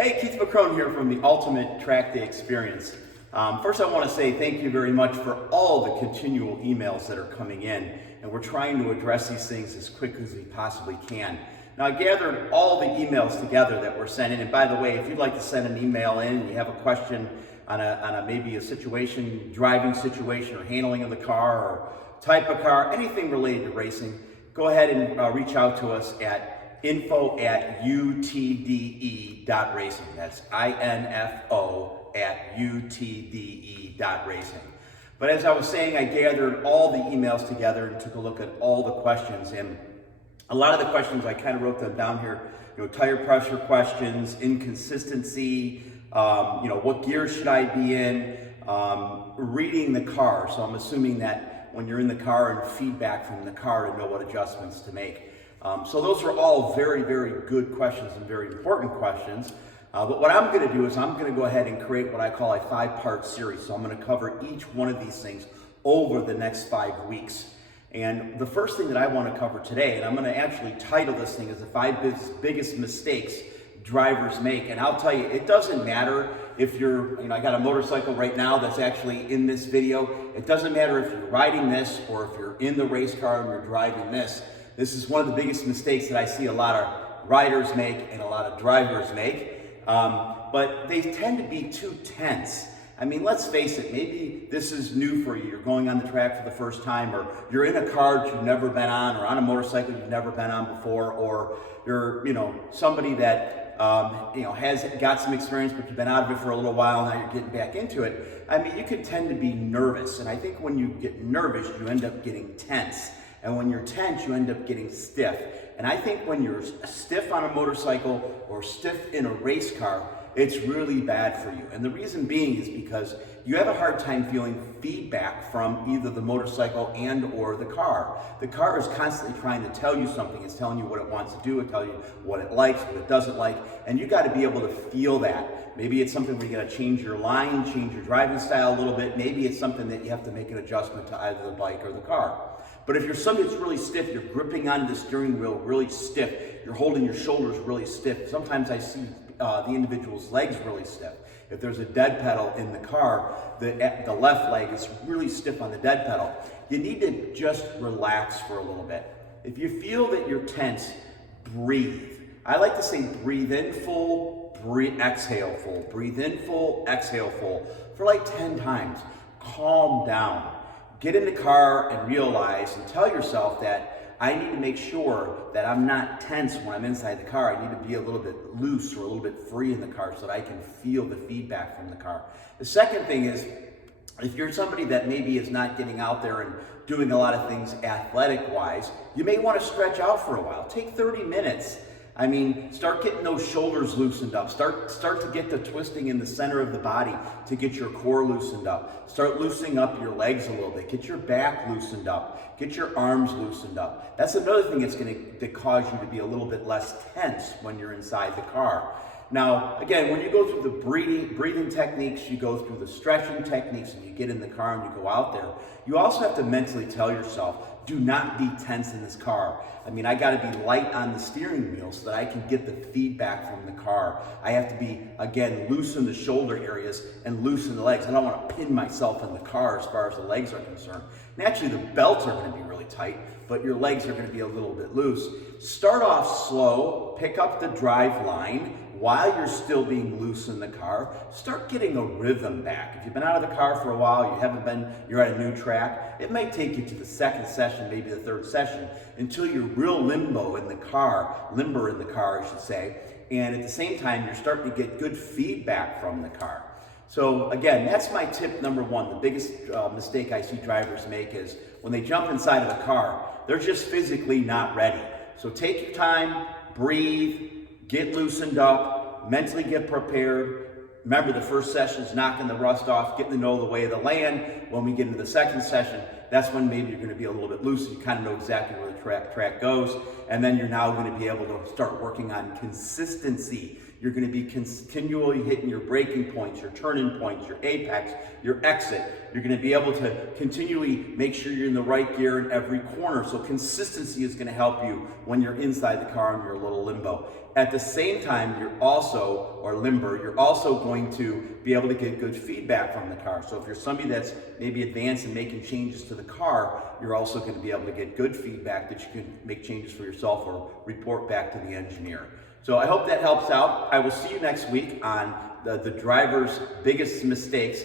Hey, Keith McCrone here from the Ultimate Track Day Experience. First, I want to say thank you very much for all the continual emails that are coming in, and we're trying to address these things as quickly as we possibly can. Now, I gathered all the emails together that were sent in, and by the way, if you'd like to send an email in and you have a question on maybe a situation, driving situation, or handling of the car, or type of car, anything related to racing, go ahead and reach out to us at info@utde.racing. That's info@utde.racing. But as I was saying, I gathered all the emails together and took a look at all the questions. And a lot of the questions, I kind of wrote them down here. Tire pressure questions, inconsistency, what gear should I be in, reading the car. So I'm assuming that when you're in the car and feedback from the car to know what adjustments to make. So those are all very, very good questions and very important questions. But what I'm going to do is I'm going to go ahead and create what I call a 5-part series. So I'm going to cover each one of these things over the next 5 weeks. And the first thing that I want to cover today, and I'm going to actually title this thing as the 5 biggest mistakes drivers make. And I'll tell you, it doesn't matter if you're, I got a motorcycle right now that's actually in this video. It doesn't matter if you're riding this or if you're in the race car and you're driving this. This is one of the biggest mistakes that I see a lot of riders make and a lot of drivers make, but they tend to be too tense. I mean, let's face it, maybe this is new for you. You're going on the track for the first time, or you're in a car that you've never been on, or on a motorcycle you've never been on before, or you're, somebody that, has got some experience, but you've been out of it for a little while, now you're getting back into it. I mean, you could tend to be nervous, and I think when you get nervous, you end up getting tense. And when you're tense, you end up getting stiff. And I think when you're stiff on a motorcycle or stiff in a race car, it's really bad for you. And the reason being is because you have a hard time feeling feedback from either the motorcycle and or the car. The car is constantly trying to tell you something. It's telling you what it wants to do. It tells you what it likes, what it doesn't like. And you got to be able to feel that. Maybe it's something where you got to change your line, change your driving style a little bit. Maybe it's something that you have to make an adjustment to either the bike or the car. But if you're somebody that's really stiff, you're gripping onto the steering wheel really stiff, you're holding your shoulders really stiff. Sometimes I see the individual's legs really stiff. If there's a dead pedal in the car, the left leg is really stiff on the dead pedal. You need to just relax for a little bit. If you feel that you're tense, breathe. I like to say breathe in full, exhale full. Breathe in full, exhale full for like 10 times. Calm down. Get in the car and realize and tell yourself that I need to make sure that I'm not tense when I'm inside the car. I need to be a little bit loose or a little bit free in the car so that I can feel the feedback from the car. The second thing is, if you're somebody that maybe is not getting out there and doing a lot of things athletic-wise, you may want to stretch out for a while. Take 30 minutes. I mean, start getting those shoulders loosened up. Start to get the twisting in the center of the body to get your core loosened up. Start loosening up your legs a little bit. Get your back loosened up. Get your arms loosened up. That's another thing that's going to cause you to be a little bit less tense when you're inside the car. Now, again, when you go through the breathing techniques, you go through the stretching techniques, and you get in the car and you go out there, you also have to mentally tell yourself, do not be tense in this car. I mean, I got to be light on the steering wheel so that I can get the feedback from the car. I have to be, again, loose in the shoulder areas and loose in the legs. I don't want to pin myself in the car as far as the legs are concerned. Naturally, the belts are going to be really tight, but your legs are going to be a little bit loose. Start off slow, pick up the drive line while you're still being loose in the car. Start getting a rhythm back. If you've been out of the car for a while, you're at a new track, it may take you to the second session, maybe the third session, until you're real limber in the car, I should say, and at the same time, you're starting to get good feedback from the car. So again, that's my tip number one. The biggest mistake I see drivers make is when they jump inside of a car, they're just physically not ready. So take your time, breathe, get loosened up, mentally get prepared. Remember, the first session is knocking the rust off, getting to know the lay of the land. When we get into the second session, that's when maybe you're going to be a little bit loose. You kind of know exactly where the track goes. And then you're now going to be able to start working on consistency. You're going to be continually hitting your braking points, your turning points, your apex, your exit. You're going to be able to continually make sure you're in the right gear in every corner. So consistency is going to help you when you're inside the car and you're a little limbo. At the same time, you're also going to be able to get good feedback from the car. So if you're somebody that's maybe advanced and making changes to the car, you're also going to be able to get good feedback that you can make changes for yourself or report back to the engineer. So I hope that helps out. I will see you next week on the driver's biggest mistakes.